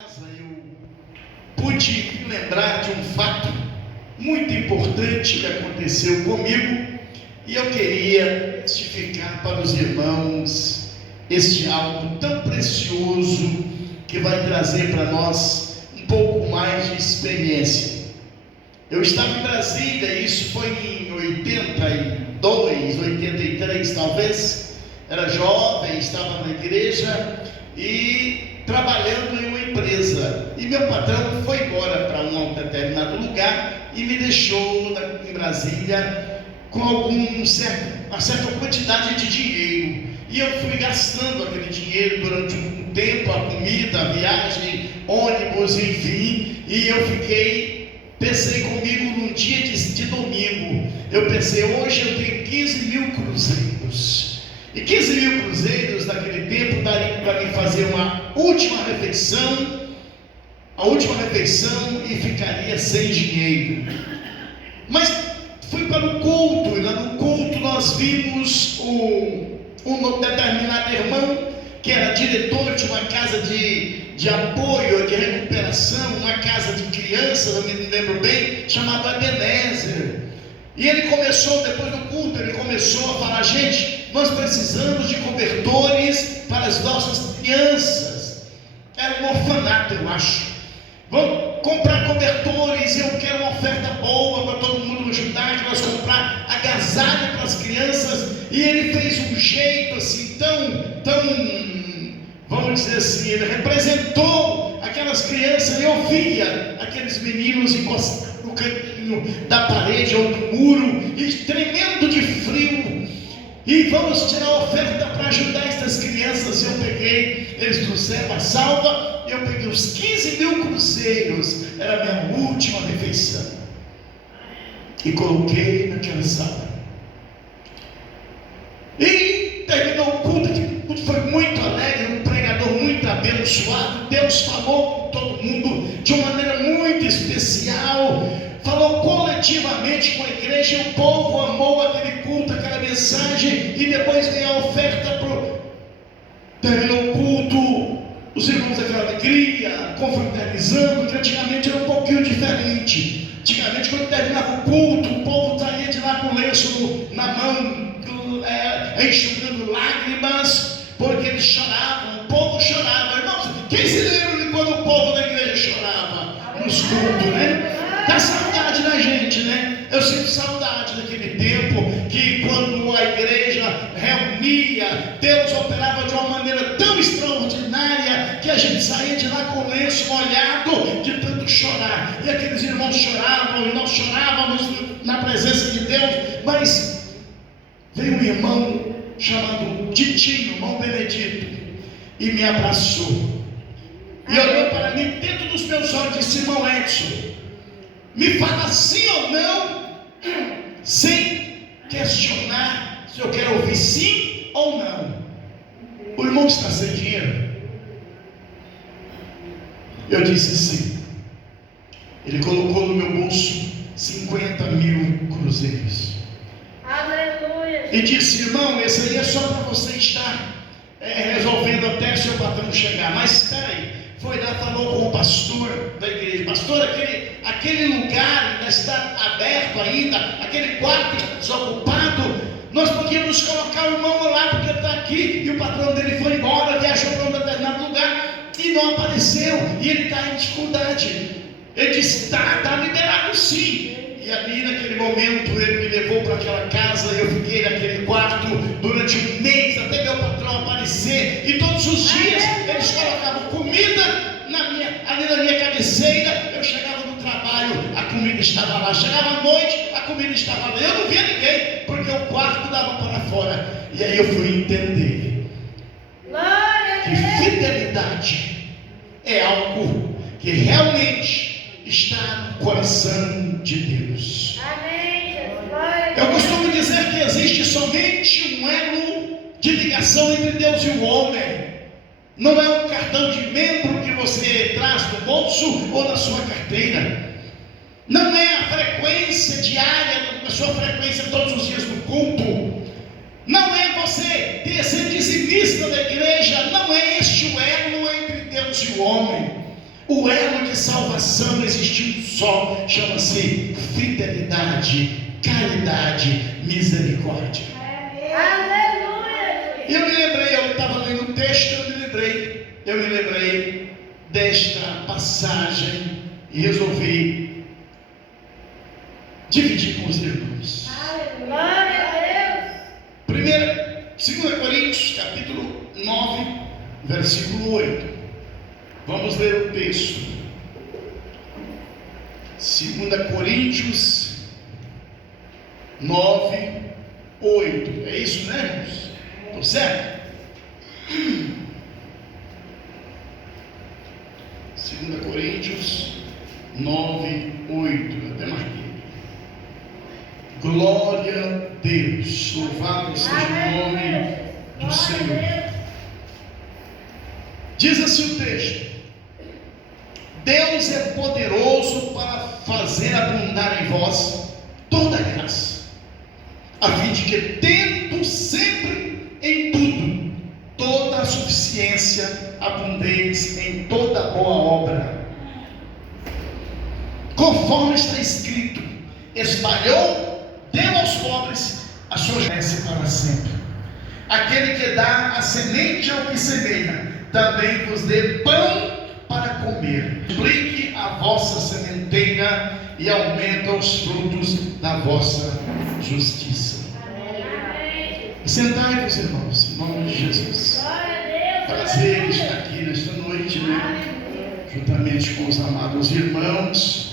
Eu pude lembrar de um fato muito importante que aconteceu comigo e eu queria testificar para os irmãos este algo tão precioso que vai trazer para nós um pouco mais de experiência. Eu estava em Brasília, isso foi em 82, 83 talvez, era jovem, estava na igreja e trabalhando em uma empresa, e meu patrão foi embora para um determinado lugar e me deixou em Brasília com uma certa quantidade de dinheiro, e eu fui gastando aquele dinheiro durante um tempo, a comida, a viagem, ônibus, enfim, e eu pensei comigo num dia de domingo, eu pensei, hoje eu tenho 15 mil cruzeiros, e 15 mil cruzeiros naquele tempo daria para mim fazer uma última refeição, e ficaria sem dinheiro. Mas fui para o culto, e lá no culto nós vimos um determinado irmão, que era diretor de uma casa de apoio, de recuperação, uma casa de crianças, eu me lembro bem, chamado Ebenezer. E ele começou, depois do culto, ele começou a falar, gente, nós precisamos de cobertores para as nossas crianças. Era um orfanato, eu acho. Vamos comprar cobertores, eu quero uma oferta boa para todo mundo ajudar, que nós comprar agasalho para as crianças. E ele fez um jeito assim, tão, vamos dizer assim, ele representou aquelas crianças, e eu via aqueles meninos encostados no cantinho da parede ou do muro, e tremendo de frio, e vamos tirar a oferta para ajudar essas crianças. Eles trouxeram a salva, eu peguei os 15 mil cruzeiros, era a minha última refeição, e coloquei naquela sala, e terminou o culto, que foi muito alegre, um pregador muito abençoado, Deus falou com todo mundo de uma maneira muito especial, falou coletivamente com a igreja, e o povo amou aquele culto, aquela mensagem, e depois veio a oferta terminou o culto, os irmãos daquela alegria, confraternizando, que antigamente era um pouquinho diferente. Antigamente, quando terminava o culto, o povo saía de lá com o lenço na mão, enxugando lágrimas, porque eles choravam, o povo chorava. Irmãos, quem se lembra de quando o povo da igreja chorava nos cultos, né? Dá saudade da gente, né? Eu sinto saudade daquele tempo que quando a igreja reunia, Deus operava de uma maneira tão extraordinária que a gente saía de lá com o lenço molhado de tanto chorar, e aqueles irmãos choravam e nós chorávamos na presença de Deus. Mas veio um irmão chamado Titinho, irmão Benedito, e me abraçou e olhou para mim dentro dos meus olhos e disse, irmão Edson, me fala sim ou não, sem questionar se eu quero ouvir sim ou não. O irmão está sem dinheiro? Eu disse sim. Ele colocou no meu bolso 50 mil cruzeiros. Aleluia. E disse, irmão, esse aí é só para você estar resolvendo até o seu patrão chegar. Mas espera aí. Foi lá, falou com o pastor da igreja, pastor, aquele lugar ainda está aberto ainda, aquele quarto está desocupado, nós podíamos colocar o irmão lá, porque ele está aqui, e o patrão dele foi embora, viajou para um determinado lugar, e não apareceu, e ele está em dificuldade. Ele disse, está liberado sim. E ali naquele momento ele me levou para aquela casa, e eu fiquei naquele quarto durante um mês, até meu patrão aparecer, e todos os dias eles colocavam comida ali na minha cabeceira. Eu chegava no trabalho, a comida estava lá, chegava à noite, a comida estava lá, eu não via ninguém, porque o quarto dava para fora. E aí eu fui entender que fidelidade é algo que realmente está no coração de Deus. Eu costumo dizer que existe somente um elo de ligação entre Deus e o homem. Não é um cartão de membro que você traz no bolso ou na sua carteira. Não é a frequência diária, a sua frequência todos os dias no culto. Não é você ser dizimista da igreja. Não é este o elo entre Deus e o homem. O elo de salvação existe um só, chama-se fidelidade, caridade, misericórdia. Aleluia! Eu me lembrei, eu estava lendo o texto, eu me lembrei desta passagem e resolvi dividir com os irmãos. Glória a Deus! 2 Coríntios, capítulo 9, versículo 8. Vamos ler o texto. 2 Coríntios 9, 8. É isso, né, irmãos? Estou certo? 2 Coríntios 9, 8. Até marquei. Glória a Deus. Louvado seja o nome do Senhor. Diz assim o texto: Deus é poderoso para fazer abundar em vós toda a graça, a fim de que, tendo sempre em tudo toda a suficiência, abundeis em toda boa obra, conforme está escrito: espalhou, deu aos pobres, a sua benesse para sempre. Aquele que dá a semente ao que semeia, também vos dê pão para comer. Multiplique a vossa sementeira e aumenta os frutos da vossa justiça. Sentai-vos, irmãos, em nome de Jesus. Prazer estar aqui nesta noite, né? Juntamente com os amados irmãos.